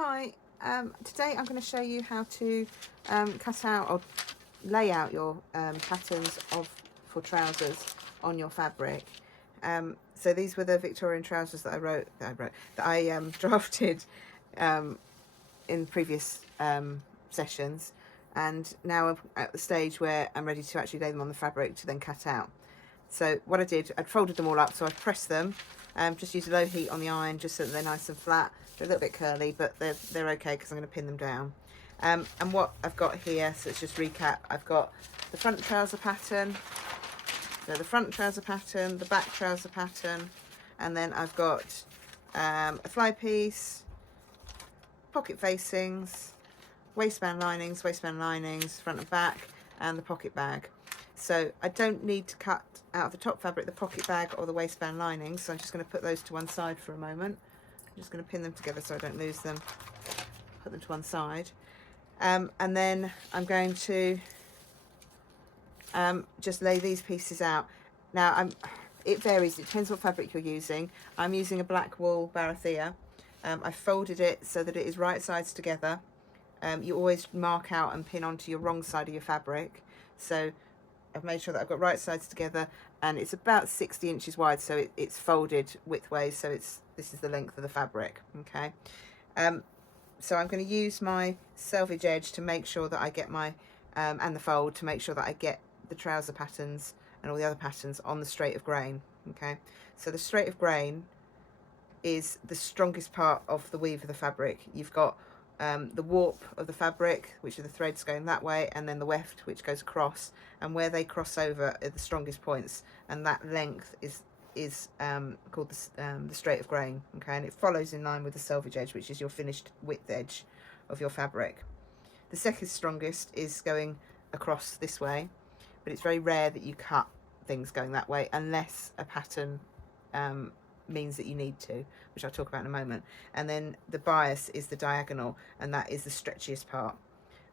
Hi, today I'm going to show you how to cut out or lay out your patterns for trousers on your fabric. So these were the Victorian trousers that I drafted in previous sessions, and now I'm at the stage where I'm ready to actually lay them on the fabric to then cut out. So what I did, I'd folded them all up, so I pressed them, just use low heat on the iron just so that they're nice and flat. They're a little bit curly, but they're okay because I'm going to pin them down. And what I've got here, so let's just recap, I've got the front trouser pattern, so the front trouser pattern, the back trouser pattern, and then I've got a fly piece, pocket facings, waistband linings, front and back, and the pocket bag. So I don't need to cut out of the top fabric the pocket bag or the waistband linings, so I'm just going to put those to one side for a moment. I'm just going to pin them together so I don't lose them. Put them to one side. And then I'm going to just lay these pieces out. Now it varies, it depends what fabric you're using. I'm using a black wool Barathea. I folded it so that it is right sides together. You always mark out and pin onto your wrong side of your fabric. So I've made sure that I've got right sides together, and it's about 60 inches wide, so it's folded widthways, so this is the length of the fabric. Okay, so I'm going to use my selvage edge to make sure that I get my and the fold to make sure that I get the trouser patterns and all the other patterns on the straight of grain. Okay, so the straight of grain is the strongest part of the weave of the fabric. You've got the warp of the fabric, which are the threads going that way, and then the weft, which goes across, and where they cross over are the strongest points, and that length is called the straight of grain. Okay, and it follows in line with the selvage edge, which is your finished width edge of your fabric. The second strongest is going across this way, but it's very rare that you cut things going that way unless a pattern means that you need to, which I'll talk about in a moment. And then the bias is the diagonal, and that is the stretchiest part.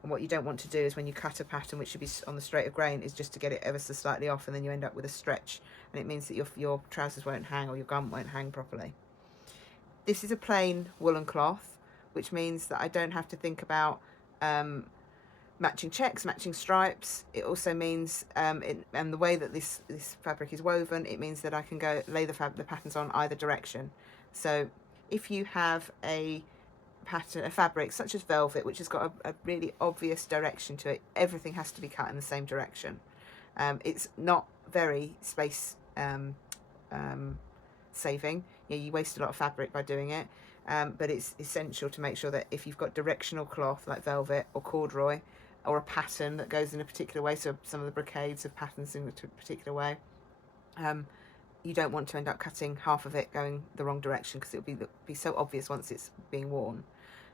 And what you don't want to do is when you cut a pattern which should be on the straight of grain is just to get it ever so slightly off, and then you end up with a stretch, and it means that your trousers won't hang or your garment won't hang properly. This is a plain woolen cloth, which means that I don't have to think about matching checks, matching stripes. It also means, and the way that this fabric is woven, it means that I can go lay the patterns on either direction. So if you have a fabric such as velvet, which has got a really obvious direction to it, everything has to be cut in the same direction. It's not very space saving. You waste a lot of fabric by doing it, but it's essential to make sure that if you've got directional cloth like velvet or corduroy, or a pattern that goes in a particular way, so some of the brocades have patterns in a particular way, you don't want to end up cutting half of it going the wrong direction, because it'll be so obvious once it's being worn.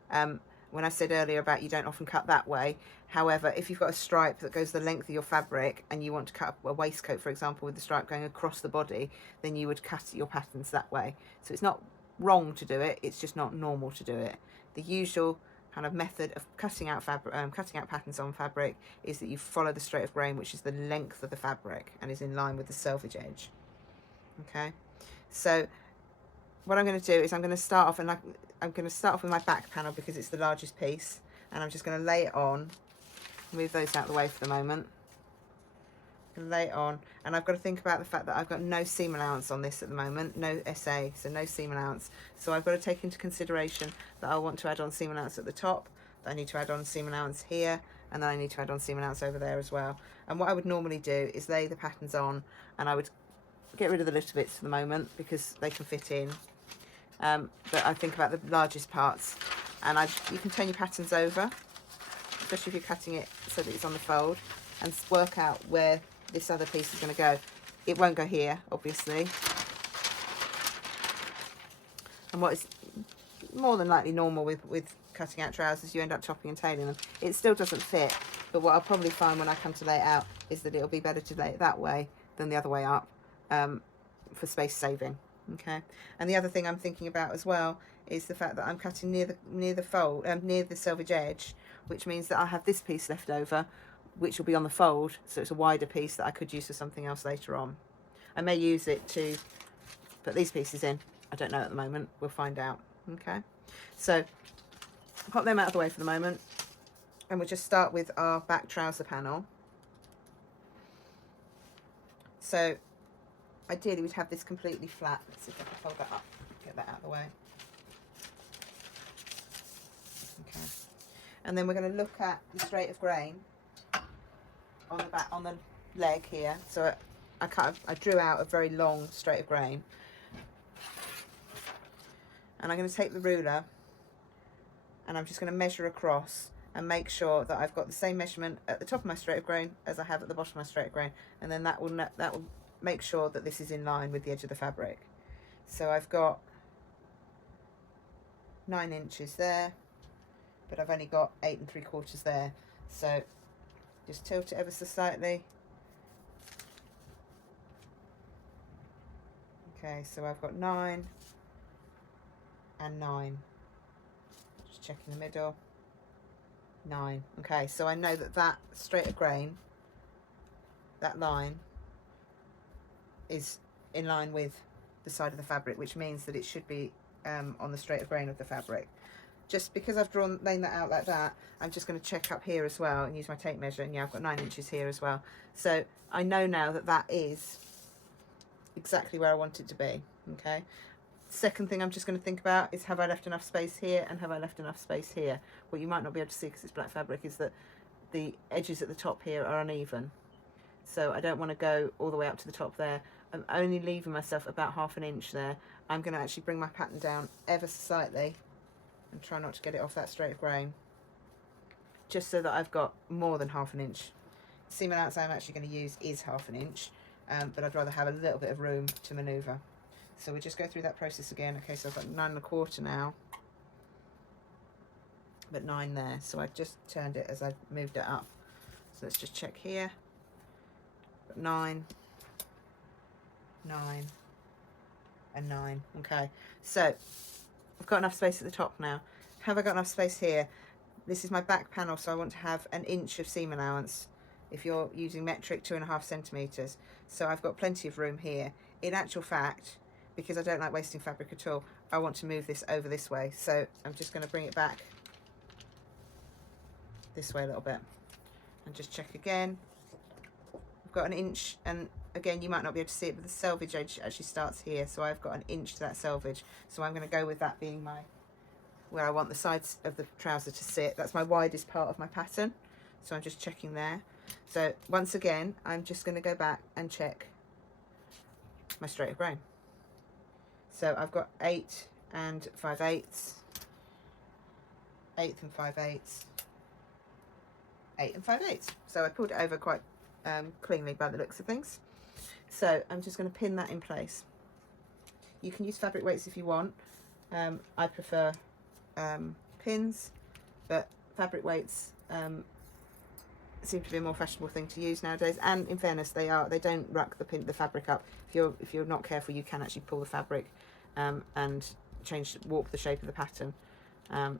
When I said earlier about you don't often cut that way, however, if you've got a stripe that goes the length of your fabric and you want to cut a waistcoat, for example, with the stripe going across the body, then you would cut your patterns that way. So it's not wrong to do it, it's just not normal to do it. The usual kind of method of cutting out patterns on fabric is that you follow the straight of grain, which is the length of the fabric and is in line with the selvage edge. Okay, so what I'm going to do is I'm going to start off, and I'm going to start off with my back panel because it's the largest piece, and I'm just going to lay it on. Move those out of the way for the moment. Lay it on, and I've got to think about the fact that I've got no seam allowance on this at the moment, no SA, so no seam allowance. So I've got to take into consideration that I want to add on seam allowance at the top, that I need to add on seam allowance here, and then I need to add on seam allowance over there as well. And what I would normally do is lay the patterns on, and I would get rid of the little bits for the moment because they can fit in. But I think about the largest parts, and you can turn your patterns over, especially if you're cutting it so that it's on the fold, and work out where this other piece is going to go. It won't go here, obviously. And what is more than likely normal with cutting out trousers, you end up chopping and tailing them. It still doesn't fit, but what I'll probably find when I come to lay it out is that it'll be better to lay it that way than the other way up, for space saving. Okay, and the other thing I'm thinking about as well is the fact that I'm cutting near the fold, near the selvage edge, which means that I have this piece left over, which will be on the fold, so it's a wider piece that I could use for something else later on. I may use it to put these pieces in. I don't know at the moment. We'll find out. Okay, so pop them out of the way for the moment, and we'll just start with our back trouser panel. So ideally we'd have this completely flat. Let's see if I can fold that up, get that out of the way. Okay, and then we're going to look at the straight of grain on the back, on the leg here. So I drew out a very long straight of grain, and I'm going to take the ruler and I'm just going to measure across and make sure that I've got the same measurement at the top of my straight of grain as I have at the bottom of my straight of grain, and then that will make sure that this is in line with the edge of the fabric. So I've got 9 inches there, but I've only got 8 3/4 there. So just tilt it ever so slightly. Okay, so I've got 9 and 9. Just checking the middle. 9. Okay, so I know that that straight of grain, that line, is in line with the side of the fabric, which means that it should be on the straight of grain of the fabric. Just because I've laid that out like that, I'm just going to check up here as well and use my tape measure, and yeah, I've got 9 inches here as well. So I know now that that is exactly where I want it to be. Okay, second thing I'm just going to think about is, have I left enough space here and have I left enough space here? What you might not be able to see because it's black fabric is that the edges at the top here are uneven, so I don't want to go all the way up to the top there. I'm only leaving myself about 1/2 inch there. I'm going to actually bring my pattern down ever so slightly and try not to get it off that straight of grain, just so that I've got more than 1/2 inch. Seam allowance I'm actually going to use is 1/2 inch, but I'd rather have a little bit of room to manoeuvre. So we just go through that process again. Okay, so I've got 9 1/4 now, but 9 there. So I just turned it as I moved it up. So let's just check here. Got 9, 9, and 9. Okay, so I've got enough space at the top now. Have I got enough space here? This is my back panel, so I want to have 1 inch of seam allowance. If you're using metric, 2.5 centimetres. So I've got plenty of room here. In actual fact, because I don't like wasting fabric at all, I want to move this over this way. So I'm just going to bring it back this way a little bit and just check again. I've got 1 inch, and again, you might not be able to see it, but the selvage edge actually starts here. So I've got 1 inch to that selvage. So I'm going to go with that being my, where I want the sides of the trouser to sit. That's my widest part of my pattern. So I'm just checking there. So once again, I'm just going to go back and check my straight of grain. So I've got 8 5/8, 8 5/8, 8 5/8. So I pulled it over quite cleanly by the looks of things. So I'm just going to pin that in place. You can use fabric weights if you want. I prefer pins, but fabric weights seem to be a more fashionable thing to use nowadays. And in fairness, they don't ruck the fabric up. If you're not careful, you can actually pull the fabric and warp the shape of the pattern.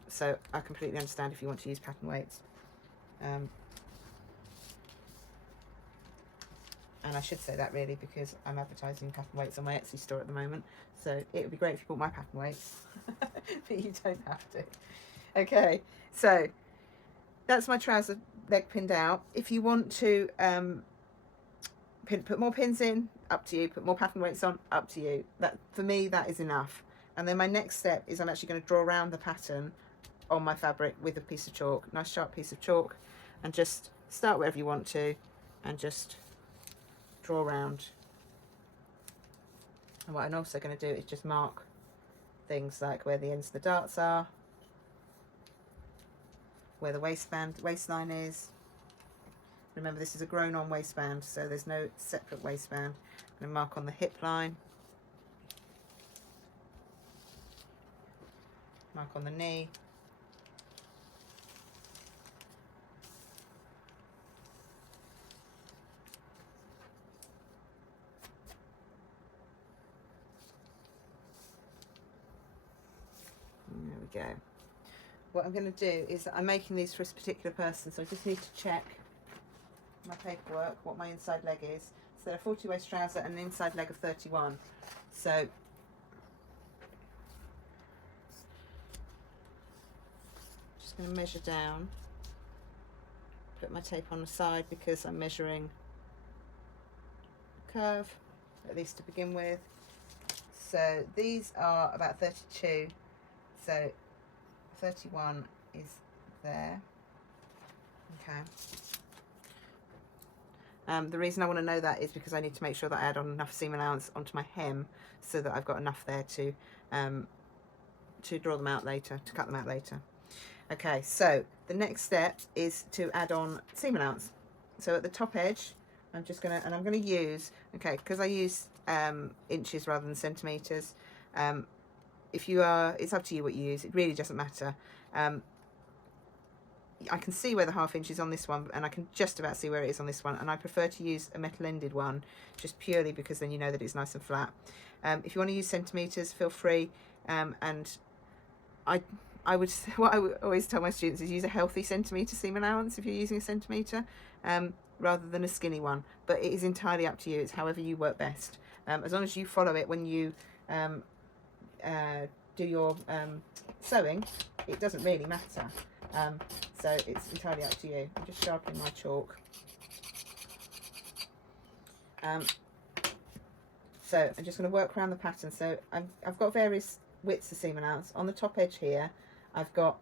So I completely understand if you want to use pattern weights. And I should say that really because I'm advertising pattern weights on my Etsy store at the moment. So it would be great if you bought my pattern weights, but you don't have to. Okay, so that's my trouser leg pinned out. If you want to put more pins in, up to you. Put more pattern weights on, up to you. That, for me, that is enough. And then my next step is I'm actually going to draw around the pattern on my fabric with a piece of chalk, nice sharp piece of chalk, and just start wherever you want to and just draw around. And what I'm also going to do is just mark things like where the ends of the darts are, where the waistline is. Remember, this is a grown-on waistband, so there's no separate waistband. I'm going to mark on the hip line, mark on the knee, there we go. What I'm going to do is I'm making these for this particular person, so I just need to check my paperwork, what my inside leg is. So they're a 40 waist trouser and an inside leg of 31. So just going to measure down, put my tape on the side because I'm measuring the curve, at least to begin with. So these are about 32, so 31 is there. Okay. The reason I want to know that is because I need to make sure that I add on enough seam allowance onto my hem so that I've got enough there to draw them out later, to cut them out later. Okay, so the next step is to add on seam allowance. So at the top edge, I'm just gonna, and I'm gonna use, okay, because I use inches rather than centimeters. If you are, it's up to you what you use. It really doesn't matter. I can see where the ½ inch is on this one, and I can just about see where it is on this one, and I prefer to use a metal ended one just purely because then you know that it's nice and flat. If you want to use centimeters, feel free, and I would, what I would always tell my students is use a healthy centimetre seam allowance if you're using a centimetre, rather than a skinny one. But it is entirely up to you. It's however you work best. As long as you follow it when you do your sewing, it doesn't really matter. So it's entirely up to you. I'm just sharpening my chalk. So I'm just going to work around the pattern. So I've got various widths of seam allowance. On the top edge here, I've got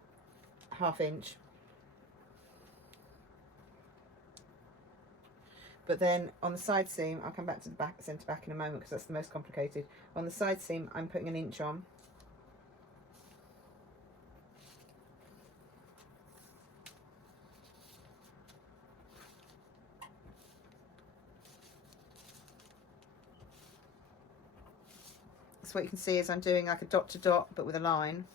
½ inch. But then on the side seam, I'll come back to the centre back in a moment because that's the most complicated. On the side seam, I'm putting 1 inch on. So what you can see is I'm doing like a dot to dot, but with a line.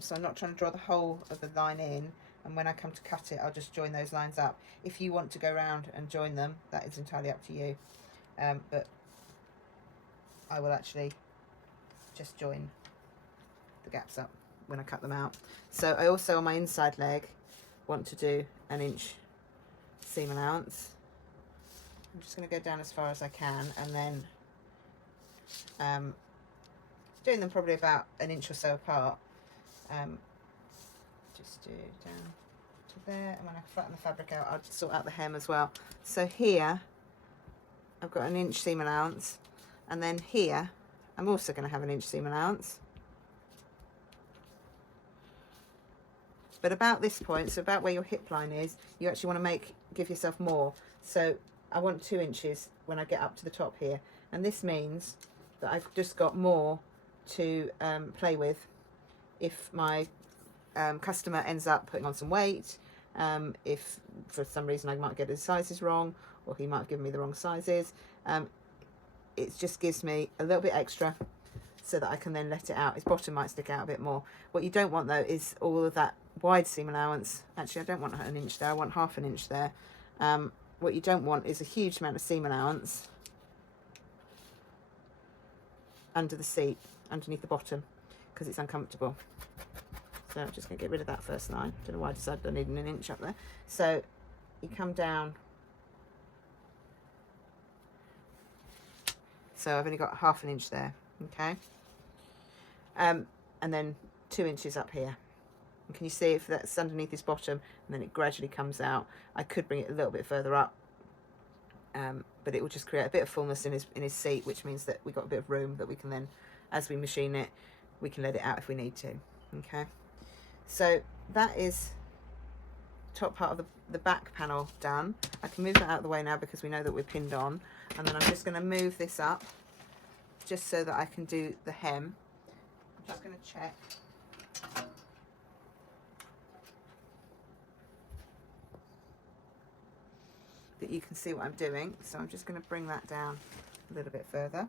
So I'm not trying to draw the whole of the line in, and when I come to cut it, I'll just join those lines up. If you want to go around and join them, that is entirely up to you. But I will actually just join the gaps up when I cut them out. So I also, on my inside leg, want to do 1 inch seam allowance. I'm just going to go down as far as I can, and then doing them probably about 1 inch or so apart. Just do down to there, and when I flatten the fabric out, I'll just sort out the hem as well. So here I've got 1 inch seam allowance, and then here I'm also going to have 1 inch seam allowance. But about this point, so about where your hip line is, you actually want to give yourself more. So I want 2 inches when I get up to the top here, and this means that I've just got more to play with if my customer ends up putting on some weight, if for some reason I might get his sizes wrong, or he might have given me the wrong sizes. It just gives me a little bit extra so that I can then let it out. His bottom might stick out a bit more. What you don't want though is all of that wide seam allowance. Actually, I don't want 1 inch there, I want ½ inch there. What you don't want is a huge amount of seam allowance under the seat, underneath the bottom, because it's uncomfortable. So I'm just going to get rid of that first line. Don't know why I decided I needed 1 inch up there. So you come down. So I've only got ½ inch there, okay? And then 2 inches up here. And can you see if that's underneath his bottom, and then it gradually comes out? I could bring it a little bit further up, but it will just create a bit of fullness in his seat, which means that we've got a bit of room that we can then, as we machine it, we can let it out if we need to. Okay, so that is top part of the back panel done. I can move that out of the way now because we know that we're pinned on, and then I'm just going to move this up just so that I can do the hem. I'm just going to check. That you can see what I'm doing, so I'm just going to bring that down a little bit further.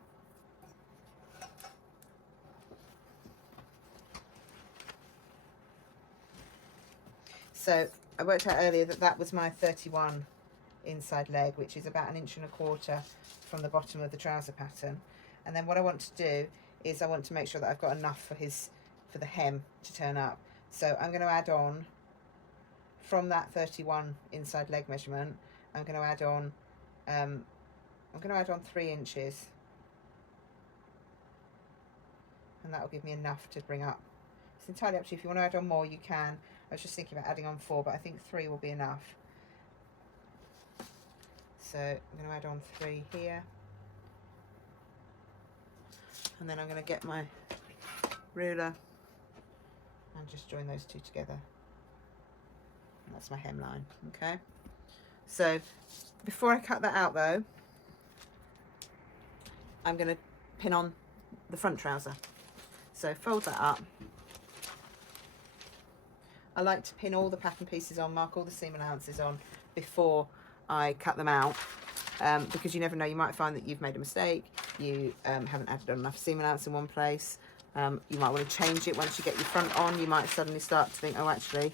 So I worked out earlier that that was my 31 inside leg, which is about 1.25 inches from the bottom of the trouser pattern. And then what I want to do is I want to make sure that I've got enough for the hem to turn up. So I'm going to add on from that 31 inside leg measurement. I'm going to add on 3 inches, and that will give me enough to bring up It's entirely up to you. If you want to add on more, you can. I was just thinking about adding on 4, but I think 3 will be enough. So I'm going to add on 3 here. And then I'm going to get my ruler and just join those two together. And that's my hemline, okay? So before I cut that out though, I'm going to pin on the front trouser. So fold that up. I like to pin all the pattern pieces on, mark all the seam allowances on before I cut them out, because you never know, you might find that you've made a mistake, you haven't added on enough seam allowance in one place, you might want to change it once you get your front on. You might suddenly start to think, oh actually,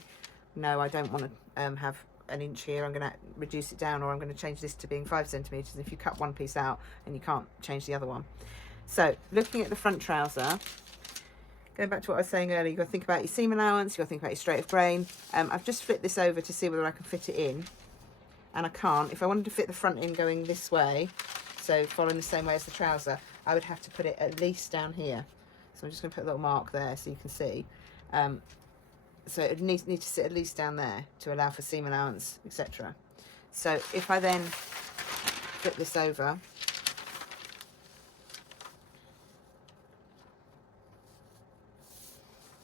no, I don't want to have an inch here, I'm going to reduce it down, or I'm going to change this to being 5 centimetres if you cut one piece out and you can't change the other one. So looking at the front trouser, going back to what I was saying earlier, you've got to think about your seam allowance, you've got to think about your straight of grain. I've just flipped this over to see whether I can fit it in, and I can't. If I wanted to fit the front in going this way, so following the same way as the trouser, I would have to put it at least down here. So I'm just going to put a little mark there so you can see. So it needs to sit at least down there to allow for seam allowance, etc. So if I then flip this over,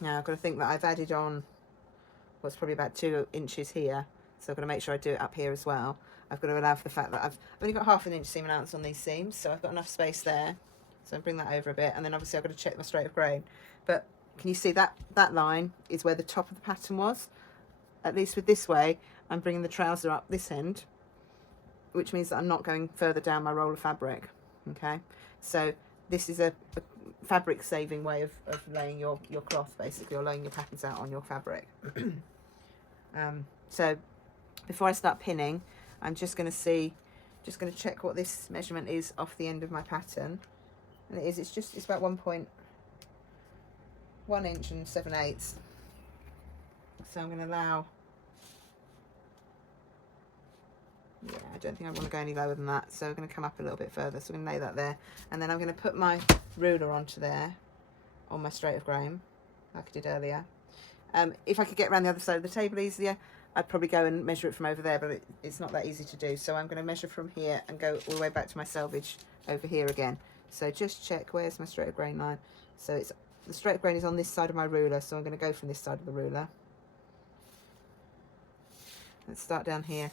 now I've got to think that I've added on what's probably about 2 inches here, so I've got to make sure I do it up here as well. I've got to allow for the fact that I've only got ½ inch seam allowance on these seams, so I've got enough space there. So I'll bring that over a bit, and then obviously I've got to check my straight of grain. But can you see that line is where the top of the pattern was? At least with this way, I'm bringing the trouser up this end, which means that I'm not going further down my roll of fabric. Okay, so this is a fabric saving way of laying your cloth, basically, or laying your patterns out on your fabric. So before I start pinning, I'm just going to check what this measurement is off the end of my pattern, and it's about 1.1 inch and 7/8. So I'm going to allow, yeah, I don't think I want to go any lower than that, so I'm going to come up a little bit further. So I'm going to lay that there, and then I'm going to put my ruler onto there on my straight of grain like I did earlier. If I could get around the other side of the table easier, I'd probably go and measure it from over there, but it's not that easy to do. So I'm going to measure from here and go all the way back to my selvage over here again. So just check, where's my straight of grain line? So the straight of grain is on this side of my ruler, so I'm going to go from this side of the ruler. Let's start down here.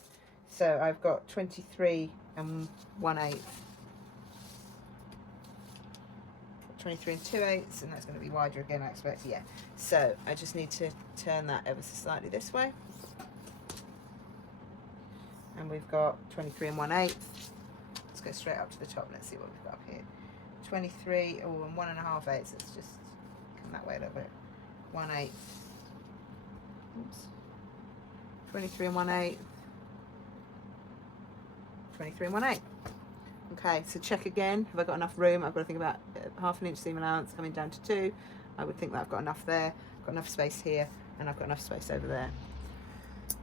So I've got 23 1/8. 23 2/8, and that's going to be wider again, I expect. Yeah. So I just need to turn that ever so slightly this way. And we've got 23 1/8. Let's go straight up to the top. Let's see what we've got up here. 23, oh, and 1.5/8. Let's just come that way a little bit. 1/8. Oops. 23 1/8. 23 1/8. Okay, so check again. Have I got enough room? I've got to think about ½ inch seam allowance coming down to 2. I would think that I've got enough there. Got enough space here, and I've got enough space over there.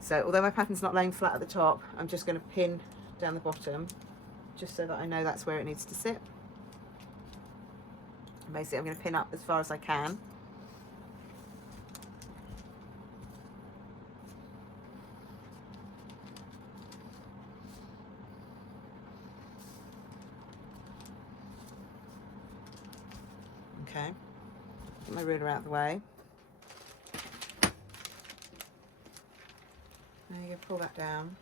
So although my pattern's not laying flat at the top, I'm just going to pin down the bottom, just so that I know that's where it needs to sit. And basically, I'm going to pin up as far as I can. Okay, get my ruler out of the way. Now you're going to pull that down.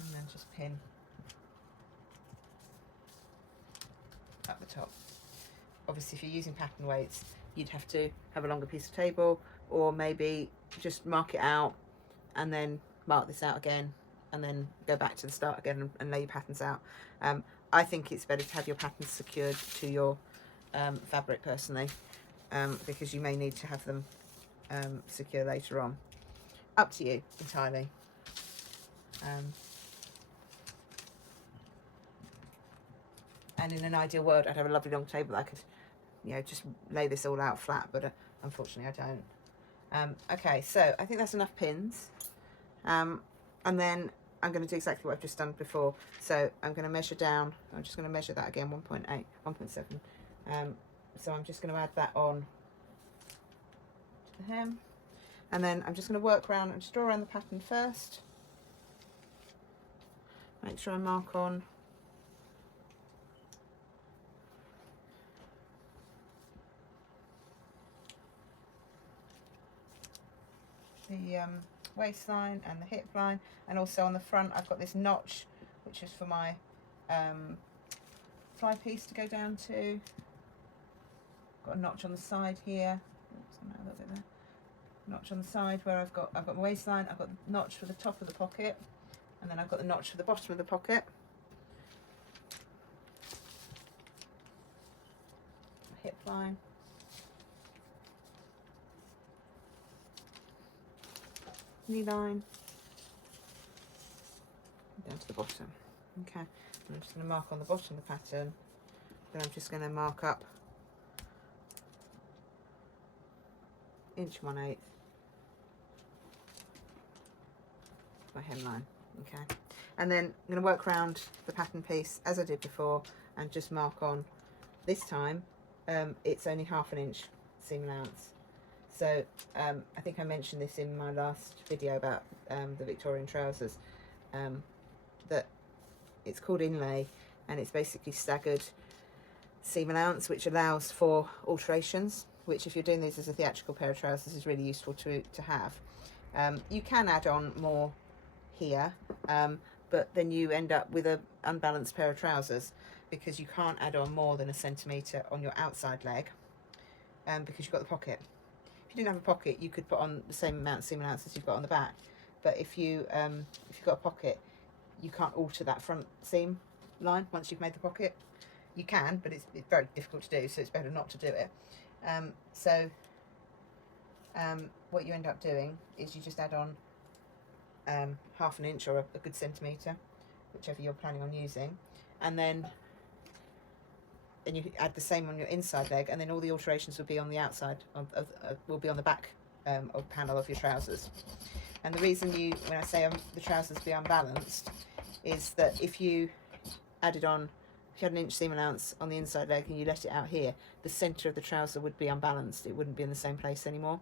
And then just pin up the top. Obviously, if you're using pattern weights, you'd have to have a longer piece of table, or maybe just mark it out and then mark this out again, and then go back to the start again and lay your patterns out. I think it's better to have your patterns secured to your fabric personally, because you may need to have them secure later on. Up to you entirely. And in an ideal world, I'd have a lovely long table that I could, you know, just lay this all out flat, but unfortunately I don't. Okay, so I think that's enough pins. And then I'm going to do exactly what I've just done before. So I'm going to measure down. I'm just going to measure that again, 1.8, 1.7. So I'm just going to add that on to the hem. And then I'm just going to work around and just draw around the pattern first. Make sure I mark on the waistline and the hip line, and also on the front I've got this notch which is for my fly piece to go down to. Got a notch on the side here. Oops, a little bit there. Notch on the side where I've got my waistline. I've got the notch for the top of the pocket, and then I've got the notch for the bottom of the pocket. Hip line. Knee line. Down to the bottom. Okay. I'm just going to mark on the bottom of the pattern. Then I'm just going to mark up 1/1/8 my hemline. Okay. And then I'm going to work around the pattern piece as I did before and just mark on. This time it's only 1/2 inch seam allowance. So I think I mentioned this in my last video about the Victorian trousers, that it's called inlay, and it's basically staggered seam allowance, which allows for alterations, which if you're doing these as a theatrical pair of trousers is really useful to have. You can add on more here, but then you end up with an unbalanced pair of trousers, because you can't add on more than 1 centimetre on your outside leg, because you've got the pocket. If you didn't have a pocket, you could put on the same amount of seam allowance as you've got on the back, but if you've got a pocket, you can't alter that front seam line once you've made the pocket. You can, but it's very difficult to do, so it's better not to do it. What you end up doing is you just add on 1/2 inch or a good centimetre, whichever you're planning on using, and you add the same on your inside leg, and then all the alterations will be on the outside will be on the back of panel of your trousers. And the reason when I say the trousers be unbalanced, is that if you had an inch seam allowance on the inside leg and you let it out here, the centre of the trouser would be unbalanced. It wouldn't be in the same place anymore.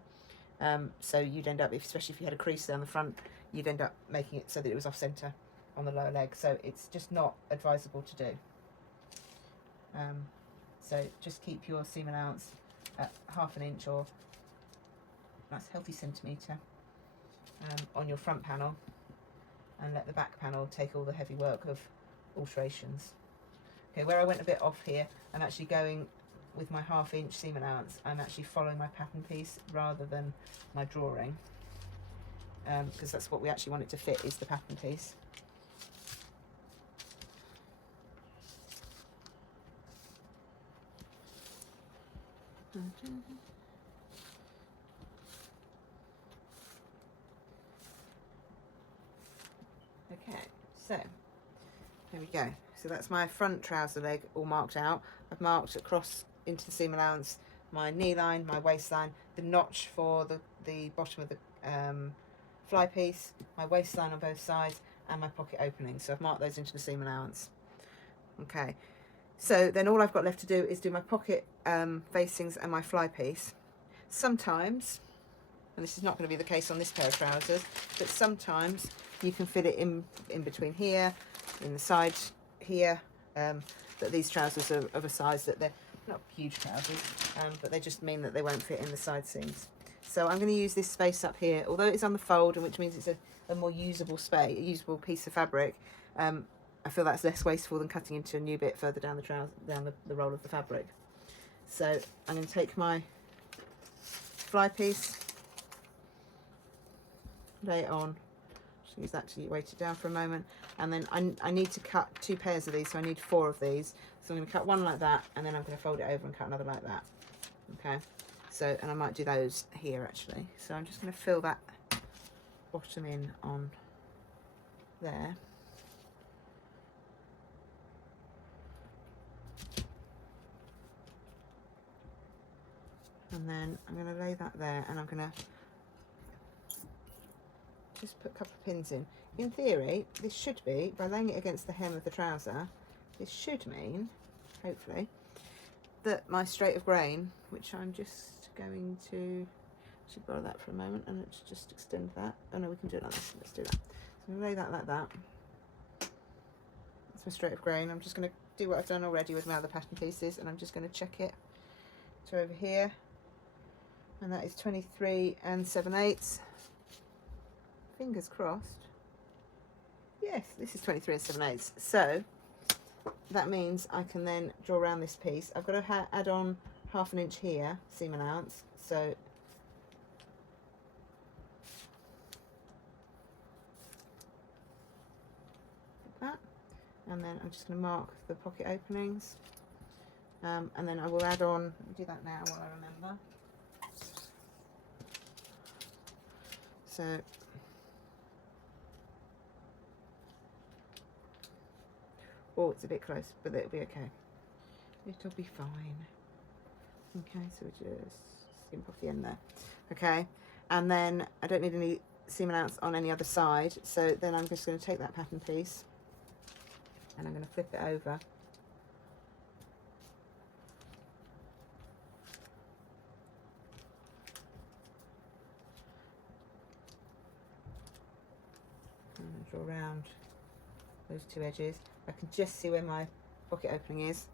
So you'd end up, especially if you had a crease down the front, you'd end up making it so that it was off centre on the lower leg. So it's just not advisable to do. So just keep your seam allowance at 1/2 inch, or that's healthy centimetre, on your front panel, and let the back panel take all the heavy work of alterations. Okay, where I went a bit off here, I'm actually going with my 1/2 inch seam allowance. I'm actually following my pattern piece rather than my drawing, because that's what we actually want it to fit, is the pattern piece. Okay, so there we go. So that's my front trouser leg all marked out. I've marked across into the seam allowance my knee line, my waistline, the notch for the bottom of the fly piece, my waistline on both sides, and my pocket opening. So I've marked those into the seam allowance. Okay, so then all I've got left to do is do my pocket facings and my fly piece. Sometimes, and this is not going to be the case on this pair of trousers, but sometimes you can fit it in between here, in the side here, but these trousers are of a size that they're not huge trousers, but they just mean that they won't fit in the side seams. So I'm going to use this space up here, although it's on the fold, and which means it's a more usable space, a usable piece of fabric. I feel that's less wasteful than cutting into a new bit further down the roll of the fabric. So I'm going to take my fly piece, lay it on, just use that to weight it down for a moment, and then I need to cut 2 pairs of these, so I need 4 of these. So I'm going to cut one like that, and then I'm going to fold it over and cut another like that. Okay, so, and I might do those here actually. So I'm just going to fill that bottom in on there. And then I'm going to lay that there, and I'm going to just put a couple of pins in. In theory, this should be, by laying it against the hem of the trouser, this should mean, hopefully, that my straight of grain, which I'm just going to borrow that for a moment, and let's just extend that. Oh no, we can do it like this. Let's do that. So I'm going to lay that like that. That's my straight of grain. I'm just going to do what I've done already with my other pattern pieces, and I'm just going to check it to over here, and that is 23 7/8. Fingers crossed. Yes, this is 23 7/8. So that means I can then draw around this piece. I've got to add on 1/2 inch here, seam allowance. So that, and then I'm just going to mark the pocket openings, and then I will add on. Let me do that now while I remember. So oh, it's a bit close, but it'll be okay. It'll be fine. Okay, so we just skimp off the end there. Okay, and then I don't need any seam allowance on any other side, so then I'm just going to take that pattern piece and I'm going to flip it over. And draw around those two edges. I can just see where my pocket opening is.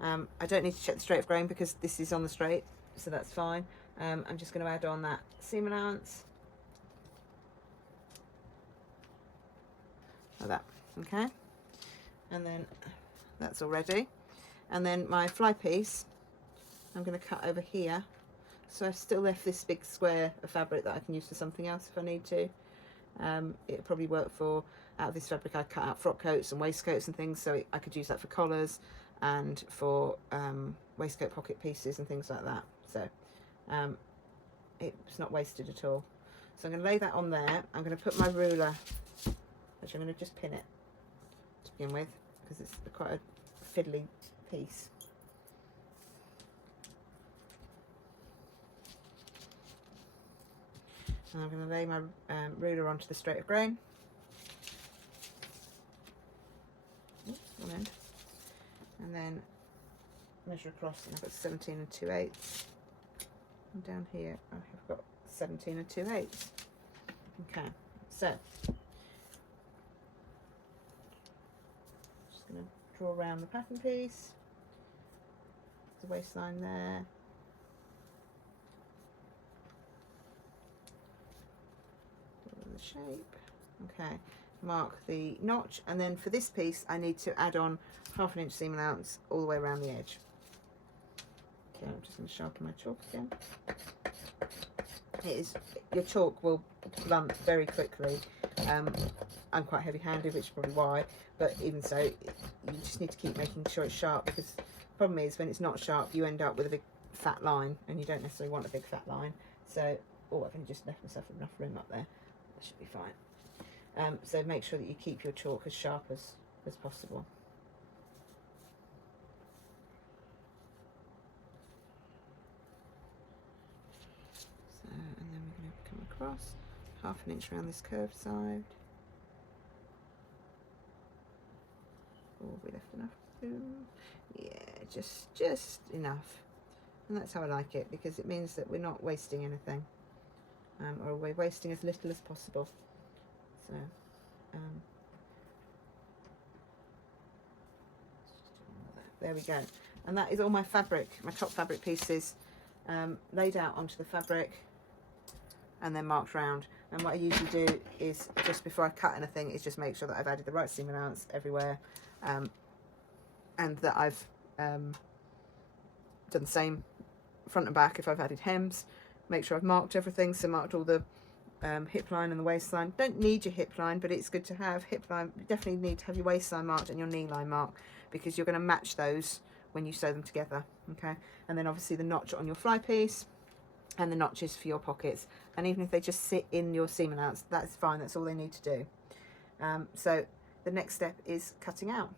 I don't need to check the straight of grain because this is on the straight, so that's fine. I'm just going to add on that seam allowance like that. Okay, and then that's all ready. And then my fly piece, I'm going to cut over here, so I've still left this big square of fabric that I can use for something else if I need to. It'll probably work for, out of this fabric I cut out frock coats and waistcoats and things, so I could use that for collars and for waistcoat pocket pieces and things like that. So it's not wasted at all. So I'm going to lay that on there. I'm going to put my ruler, which I'm going to just pin it to begin with because it's quite a fiddly piece. And I'm going to lay my ruler onto the straight of grain. Oops, one end. And then measure across, and I've got 17 2/8. And down here I have got 17 2/8. Okay, so just going to draw around the pattern piece. The waistline there. The shape. Okay, mark the notch, and then for this piece I need to add on 1/2 inch seam allowance all the way around the edge. Okay, I'm just going to sharpen my chalk again. Your chalk will blunt very quickly. I'm quite heavy-handed, which is probably why, but even so, you just need to keep making sure it's sharp, because the problem is when it's not sharp you end up with a big fat line, and you don't necessarily want a big fat line. So, oh, I've only just left myself enough room up there. That should be fine. So make sure that you keep your chalk as sharp as possible. So, and then we're going to come across 1/2 inch around this curved side. Oh, we left enough room. Yeah, just enough. And that's how I like it, because it means that we're not wasting anything. Or we're wasting as little as possible. So, there we go. And that is all my fabric, my top fabric pieces, laid out onto the fabric and then marked round. And what I usually do is, just before I cut anything, is just make sure that I've added the right seam allowance everywhere, and that I've done the same front and back if I've added hems. Make sure I've marked everything, so marked all the hip line and the waistline. Don't need your hip line, but it's good to have hip line. You definitely need to have your waistline marked and your knee line marked, because you're going to match those when you sew them together. Okay, and then obviously the notch on your fly piece and the notches for your pockets, and even if they just sit in your seam allowance, that's fine. That's all they need to do. So the next step is cutting out.